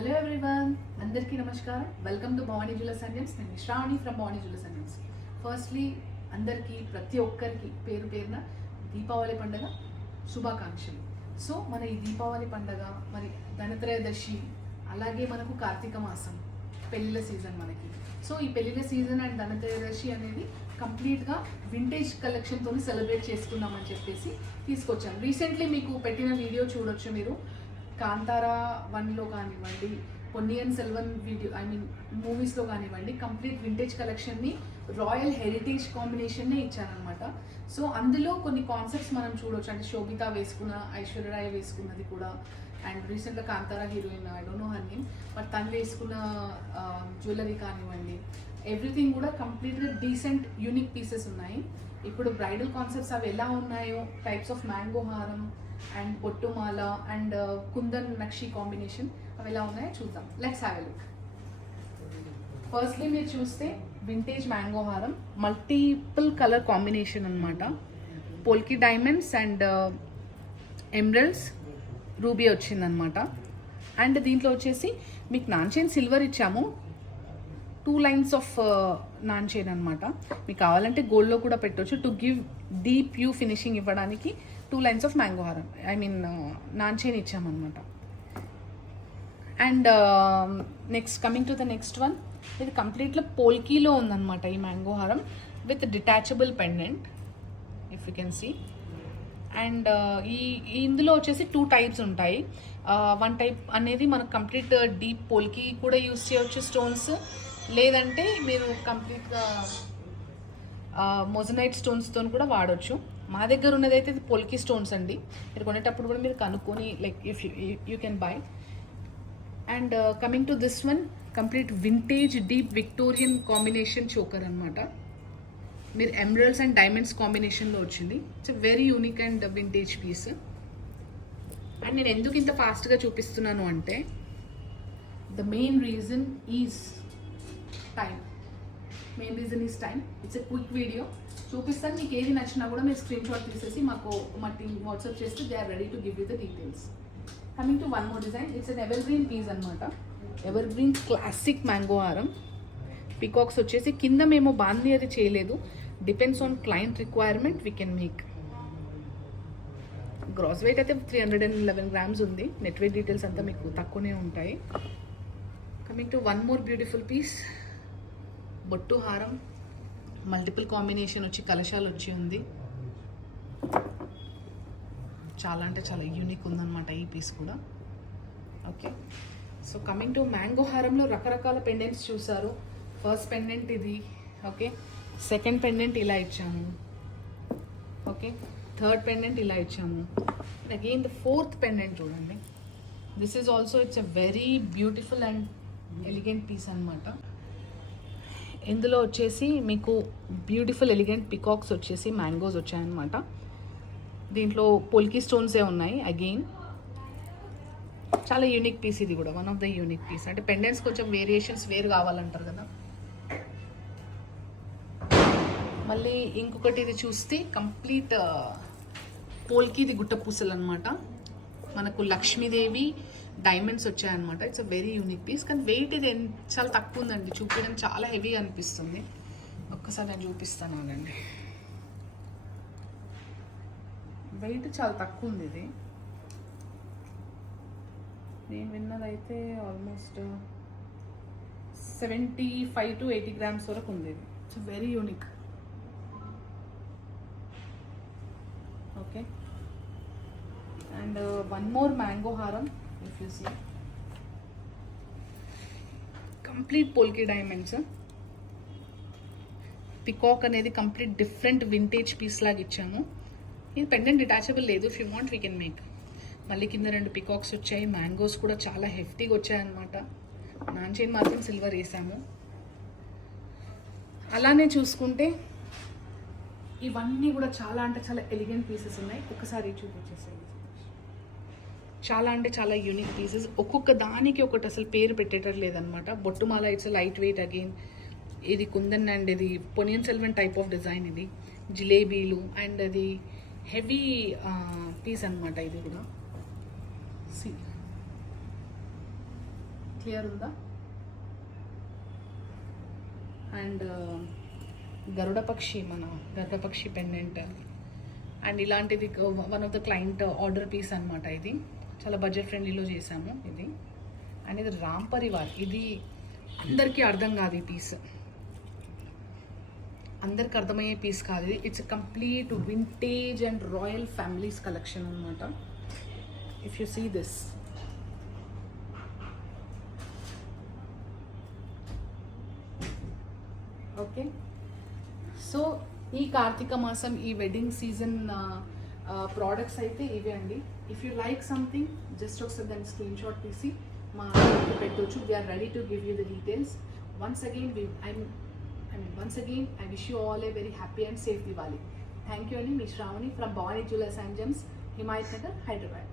Hello everyone, అందరికీ నమస్కారం. Welcome to Bhavani jewellers and gems. నేను Sravani from Bhavani jewellers and gems. Firstly అందరికీ ప్రతి ఒక్కరికి పేరు పేరున దీపావళి పండుగ శుభాకాంక్షలు. సో మన ఈ దీపావళి పండుగ మరి ధనత్రయోదశి, అలాగే మనకు కార్తీక మాసం పెళ్ళిళ్ళ సీజన్ మనకి. సో ఈ పెళ్ళిళ్ళ సీజన్ అండ్ ధనత్రయోదశి అనేది కంప్లీట్గా వింటేజ్ కలెక్షన్తో సెలబ్రేట్ చేసుకుందామని చెప్పేసి తీసుకొచ్చాను. రీసెంట్లీ మీకు పెట్టిన వీడియో చూడొచ్చు మీరు. కాంతారా 1లో కానివ్వండి, పొన్నియిన్ సెల్వన్ మూవీస్లో కానివ్వండి, కంప్లీట్ వింటేజ్ కలెక్షన్ని రాయల్ హెరిటేజ్ కాంబినేషన్నే ఇచ్చారనమాట. సో అందులో కొన్ని కాన్సెప్ట్స్ మనం చూడవచ్చు. అంటే శోభిత వేసుకున్న, ఐశ్వర్యరాయ్ వేసుకున్నది కూడా, అండ్ రీసెంట్గా Kantara heroine, I don't know her name, but తను వేసుకున్న జ్యువెలరీ కానివ్వండి, ఎవ్రీథింగ్ కూడా కంప్లీట్గా డీసెంట్ యూనిక్ పీసెస్ ఉన్నాయి. ఇప్పుడు బ్రైడల్ కాన్సెప్ట్స్ అవి ఎలా ఉన్నాయో, టైప్స్ ఆఫ్ మ్యాంగో హారం అండ్ బొట్టుమాల అండ్ కుందన్ నక్షి కాంబినేషన్ అవి ఎలా ఉన్నాయో చూద్దాం. Let's have a look. Firstly మీరు చూస్తే వింటేజ్ మ్యాంగో హారం, మల్టిపుల్ కలర్ కాంబినేషన్ అనమాట. Polki diamonds and emeralds, ruby వచ్చిందనమాట. అండ్ దీంట్లో వచ్చేసి మీకు నాన్ చైన్ సిల్వర్ ఇచ్చాము, 2 lines ఆఫ్ నాన్ చైన్ అనమాట. మీకు కావాలంటే గోల్డ్లో కూడా పెట్టవచ్చు. To give deep you finishing ఇవ్వడానికి 2 lines ఆఫ్ మ్యాంగో హారం, నాన్ చైన్ ఇచ్చామన్నమాట. And next coming to the next one, ఇది కంప్లీట్లో పోల్కీలో ఉందన్నమాట ఈ మ్యాంగో హారం with detachable pendant, if you can see. And ఇందులో వచ్చేసి 2 types ఉంటాయి. 1 type అనేది మనకు కంప్లీట్ డీప్ పోల్కి కూడా యూస్ చేయవచ్చు స్టోన్స్, లేదంటే మీరు కంప్లీట్గా మొజనైట్ స్టోన్స్తో కూడా వాడవచ్చు. మా దగ్గర ఉన్నదైతే ఇది పోల్కి స్టోన్స్ అండి. మీరు కొనేటప్పుడు కూడా మీరు కనుక్కొని like if you can buy. And coming to this one, complete vintage deep Victorian combination choker అనమాట. మీరు ఎమరల్డ్స్ అండ్ డైమండ్స్ కాంబినేషన్లో వచ్చింది. It's very unique and vintage piece. And నేను ఎందుకు ఇంత ఫాస్ట్గా చూపిస్తున్నాను అంటే, the main reason is time. It's a quick video. చూపిస్తాను, మీకు ఏది నచ్చినా కూడా మీరు స్క్రీన్ షాట్ తీసేసి మా టీం వాట్సాప్ చేస్తే they are ready to give you the details. Coming to one more design, it's an evergreen piece అనమాట. ఎవర్ గ్రీన్ క్లాసిక్ మ్యాంగో హారం. పికాక్స్ వచ్చేసి కింద మేము బాంది అది చేయలేదు, depends on client requirement we can make. Gross weight అయితే 311 grams ఉంది. నెట్ వెయిట్ డీటెయిల్స్ అంతా మీకు తక్కువనే ఉంటాయి. Coming to one more beautiful piece, బొట్టు హారం, మల్టిపుల్ కాంబినేషన్ వచ్చి కలశాలు వచ్చి ఉంది. చాలా అంటే చాలా యూనిక్ ఉందన్నమాట ఈ పీస్ కూడా. Okay, so coming to mango హారంలో రకరకాల పెండెంట్స్ చూసారు. ఫస్ట్ పెండెంట్ ఇది, ఓకే. సెకండ్ పెండెంట్ ఇలా ఇచ్చాము, ఓకే. థర్డ్ పెండెంట్ ఇలా ఇచ్చాము. అగైన్ ద ఫోర్త్ పెండెంట్ చూడండి. This is also it's a very beautiful and elegant piece అనమాట. ఇందులో వచ్చేసి మీకు బ్యూటిఫుల్ ఎలిగెంట్ పికాక్స్ వచ్చేసి మ్యాంగోస్ వచ్చాయన్నమాట. దీంట్లో పోల్కి స్టోన్సే ఉన్నాయి. అగైన్ చాలా యూనిక్ పీస్ ఇది కూడా, one of the unique piece. అంటే పెండెంట్స్ కొంచెం వేరియేషన్స్ వేరు కావాలంటారు కదా. మళ్ళీ ఇంకొకటి ఇది చూస్తే కంప్లీట్ పోల్కిది గుట్ట పూసలు అనమాట. మనకు లక్ష్మీదేవి డైమండ్స్ వచ్చాయన్నమాట. It's a very unique piece. కానీ వెయిట్ ఇది చాలా తక్కువ ఉందండి, చూపించడం చాలా హెవీ అనిపిస్తుంది. ఒక్కసారి నేను చూపిస్తాను అండి. వెయిట్ చాలా తక్కువ ఉంది ఇది. నేను విన్నదైతే ఆల్మోస్ట్ 75 to 80 grams వరకు ఉంది ఇది. It's very unique. Okay, and one more mango హారం, if you see, complete polki diamonds. Peacock అనేది కంప్లీట్ డిఫరెంట్ వింటేజ్ పీస్ లాగా ఇచ్చాము. ఇది పెండెంట్ డిటాచబుల్ లేదు, if you want we can make. మళ్ళీ కింద 2 పికాక్స్ వచ్చాయి. మ్యాంగోస్ కూడా చాలా హెఫ్టీగా వచ్చాయన్నమాట. నాన్ చైన్ మాత్రం సిల్వర్ వేసాము. అలానే చూసుకుంటే ఇవన్నీ కూడా చాలా అంటే చాలా ఎలిగెంట్ పీసెస్ ఉన్నాయి. ఒకసారి చూపించేసాయి. చాలా అంటే చాలా యూనిక్ పీసెస్. ఒక్కొక్క దానికి ఒకటి అసలు పేరు పెట్టేటట్టు లేదనమాట. బొట్టుమాల ఇట్స్ లైట్ వెయిట్ అగైన్. ఇది కుందన్ అండ్ ఇది Ponniyin Selvan type of design. ఇది జిలేబీలు అండ్ అది హెవీ పీస్ అనమాట. ఇది కూడా సి క్లియర్ ఉందా? అండ్ గరుడపక్షి పెండెంట్. అండ్ ఇలాంటిది one of the client order piece అనమాట. ఇది చాలా బడ్జెట్ ఫ్రెండ్లీలో చేసాము ఇది. అండ్ ఇది రామ్ పరివార్. ఇది అందరికీ అర్థం కాదు ఈ పీస్, అందరికి అర్థమయ్యే పీస్ కాదు ఇది. It's complete vintage and royal families collection అనమాట. If you see this, okay. So ఈ కార్తీక మాసం, ఈ వెడ్డింగ్ సీజన్ ప్రోడక్ట్స్ అయితే ఇవే అండి. If you like something just ఒకసారి దాన్ని స్క్రీన్ షాట్ తీసి మా పెట్టవచ్చు. We are ready to give you the details. Once again I wish you all a very happy and safe Diwali. Thank you అండి. మీ Sravani from Bhavani jewellers and gems, Himayat Nagar, Hyderabad.